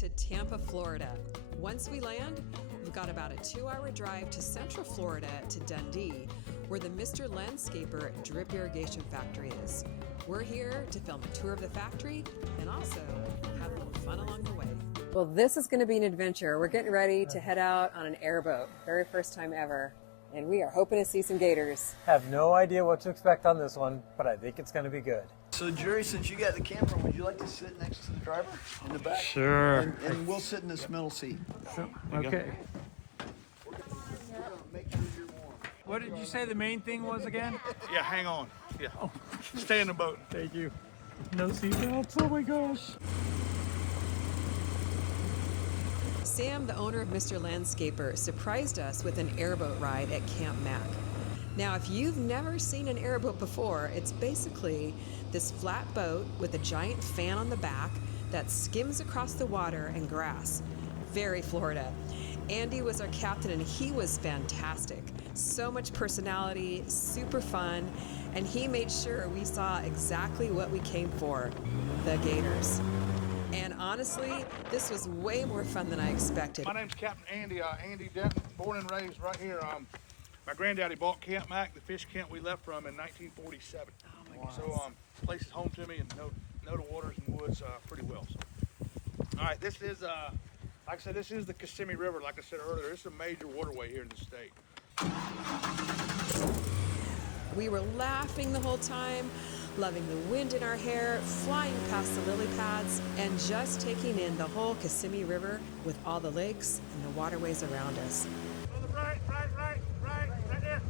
to Tampa, Florida. Once we land, we've got about a 2-hour drive to Central Florida to Dundee, where the Mr. Landscaper Drip Irrigation Factory is. We're here to film a tour of the factory and also have a little fun along the way. Well, this is going to be an adventure. We're getting ready to head out on an airboat. Very first time ever. And we are hoping to see some gators. Have no idea what to expect on this one, but I think it's going to be good. So, Jerry, since you got the camera, would you like to sit next to the driver in the back? Sure. And we'll sit in this middle seat. Okay. Make sure you're warm. What did you say the main thing was again? Yeah, hang on. Yeah. Stay in the boat. Thank you. No seatbelts. Oh my gosh. Sam, the owner of Mr. Landscaper, surprised us with an airboat ride at Camp Mac. Now, if you've never seen an airboat before, it's basically this flat boat with a giant fan on the back that skims across the water and grass. Very Florida. Andy was our captain and he was fantastic. So much personality, super fun, and he made sure we saw exactly what we came for, the gators. And honestly, this was way more fun than I expected. My name's Captain Andy. Andy Denton, born and raised right here. My granddaddy bought Camp Mac, the fish camp we left from in 1947. Oh my goodness. So the place is home to me and know the waters and woods pretty well. So. All right, this is, like I said, this is the Kissimmee River. Like I said earlier, it's a major waterway here in the state. We were laughing the whole time, loving the wind in our hair, flying past the lily pads, and just taking in the whole Kissimmee River with all the lakes and the waterways around us. Right there.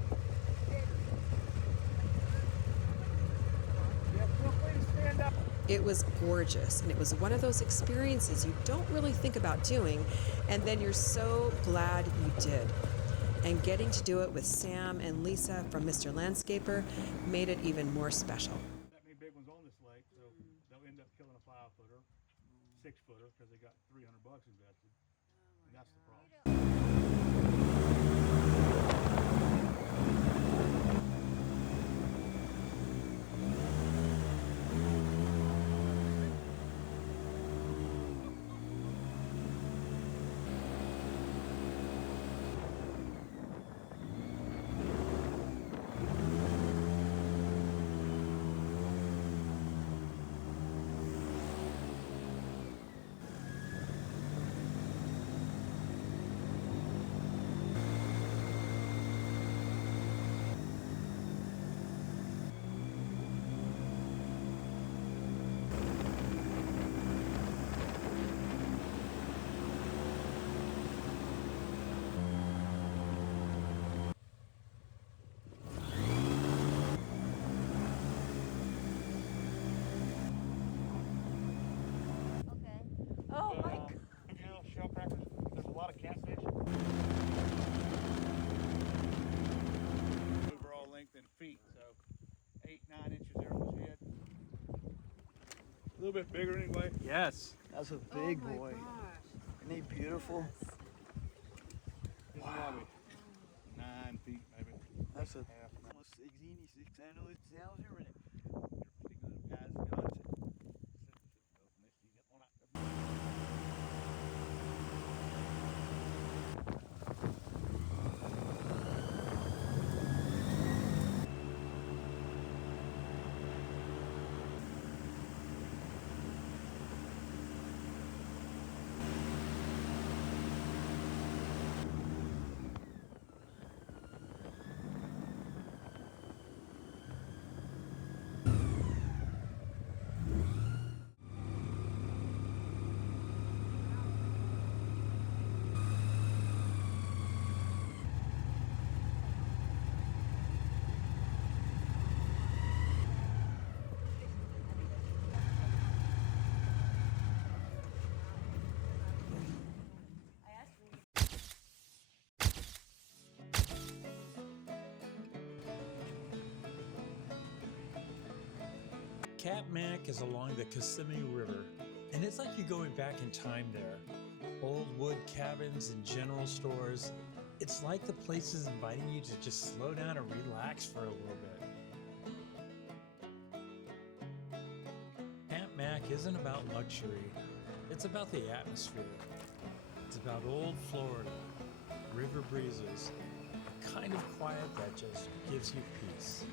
Stand up. It was gorgeous, and it was one of those experiences you don't really think about doing, and then you're so glad you did. And getting to do it with Sam and Lisa from Mr. Landscaper made it even more special. That many big ones on this lake, so they'll end up killing a 5-footer, 6-footer, because they got $300 invested. And that's the problem. Oh my God. Shell crackers. There's a lot of catfish. Overall length in feet, so 8-9 inches there on his head. A little bit bigger anyway. Yes. That's a big boy. Isn't he beautiful? Wow. 9 feet maybe. That's a half. almost 6 centimeters. Camp Mac is along the Kissimmee River, and it's like you're going back in time there. Old wood cabins and general stores. It's like the place is inviting you to just slow down and relax for a little bit. Camp Mac isn't about luxury. It's about the atmosphere. It's about old Florida, river breezes, a kind of quiet that just gives you peace.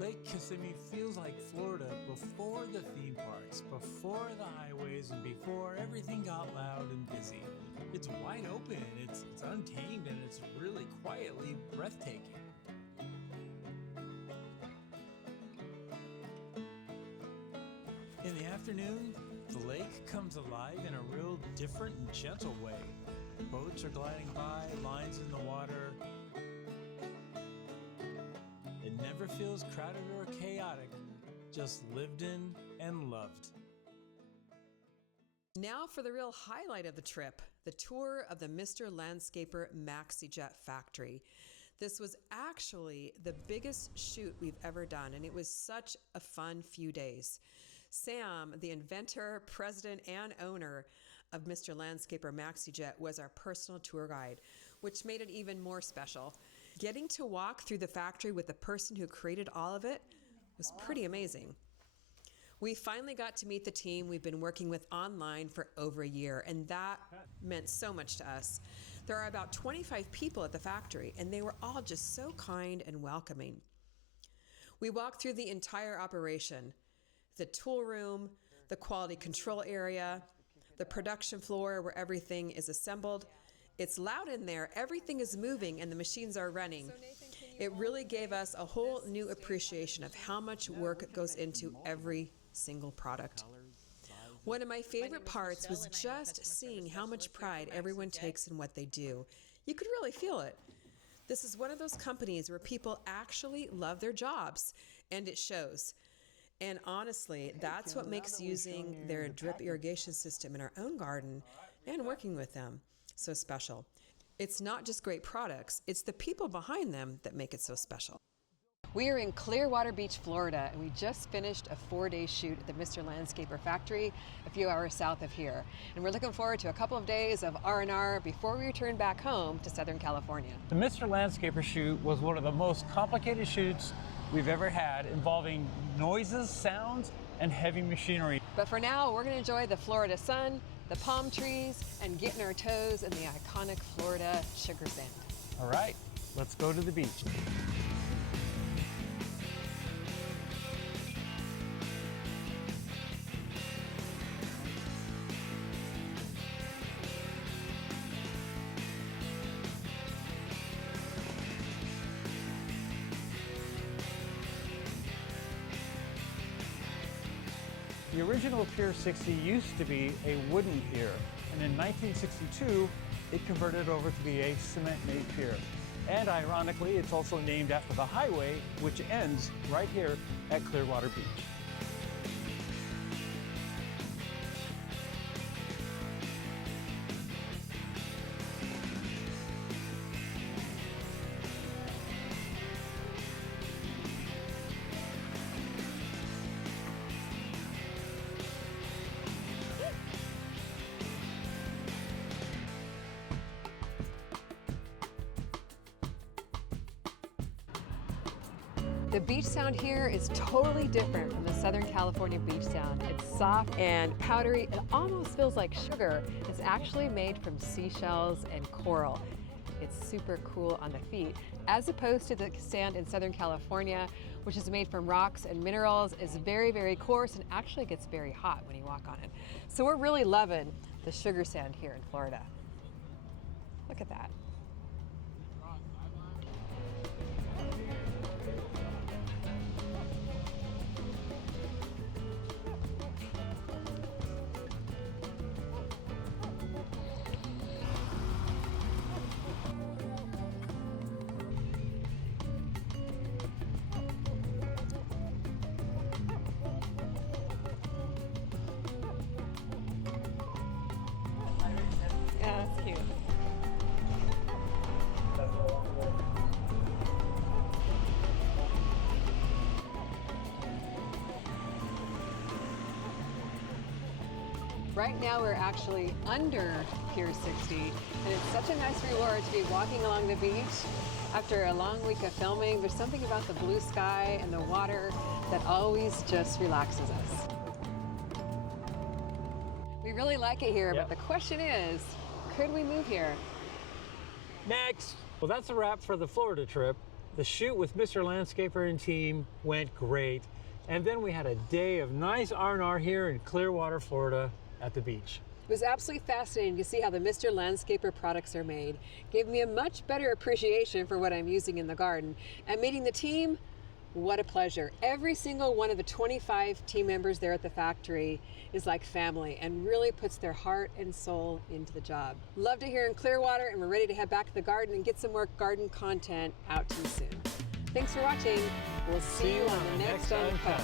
Lake Kissimmee feels like Florida before the theme parks, before the highways, and before everything got loud and busy. It's wide open, it's untamed, and it's really quietly breathtaking. In the afternoon, the lake comes alive in a real different and gentle way. Boats are gliding by, lines in the water. It never feels crowded or chaotic, just lived in and loved. Now for the real highlight of the trip, the tour of the Mr. Landscaper MaxiJet factory. This was actually the biggest shoot we've ever done, and it was such a fun few days. Sam, the inventor, president, and owner of Mr. Landscaper MaxiJet, was our personal tour guide, which made it even more special. Getting to walk through the factory with the person who created all of it was pretty amazing. We finally got to meet the team we've been working with online for over a year, and that meant so much to us. There are about 25 people at the factory, and they were all just so kind and welcoming. We walked through the entire operation, the tool room, the quality control area, the production floor where everything is assembled. It's loud in there, everything is moving, and the machines are running. It really gave us a whole new appreciation of how much work goes into every single product. One of my favorite parts was just seeing how much pride everyone takes in what they do. You could really feel it. This is one of those companies where people actually love their jobs, and it shows. And honestly, that's what makes using their drip irrigation system in our own garden and working with them so special. It's not just great products, it's the people behind them that make it so special. We are in Clearwater Beach, Florida, and we just finished a 4-day shoot at the Mr. Landscaper factory a few hours south of here. And we're looking forward to a couple of days of R&R before we return back home to Southern California. The Mr. Landscaper shoot was one of the most complicated shoots we've ever had, involving noises, sounds, and heavy machinery. But for now, we're going to enjoy the Florida sun, the palm trees, and getting our toes in the iconic Florida sugar sand. All right, let's go to the beach. The original Pier 60 used to be a wooden pier, and in 1962, it converted over to be a cement-made pier. And ironically, it's also named after the highway, which ends right here at Clearwater Beach. The beach sound here is totally different from the Southern California beach sound. It's soft and powdery. It almost feels like sugar. It's actually made from seashells and coral. It's super cool on the feet, as opposed to the sand in Southern California, which is made from rocks and minerals, is very, very coarse and actually gets very hot when you walk on it. So we're really loving the sugar sand here in Florida. Look at that. Yeah, that's cute. Right now we're actually under Pier 60, and it's such a nice reward to be walking along the beach after a long week of filming. There's something about the blue sky and the water that always just relaxes us. We really like it here, Yep. but the question is, could we move here? Next. Well, that's a wrap for the Florida trip. The shoot with Mr. Landscaper and team went great. And then we had a day of nice R&R here in Clearwater, Florida at the beach. It was absolutely fascinating to see how the Mr. Landscaper products are made. Gave me a much better appreciation for what I'm using in the garden. And meeting the team, what a pleasure. Every single one of the 25 team members there at the factory is like family and really puts their heart and soul into the job. Loved it here in Clearwater, and we're ready to head back to the garden and get some more garden content out to you soon. Thanks for watching. We'll see you on the next Uncut.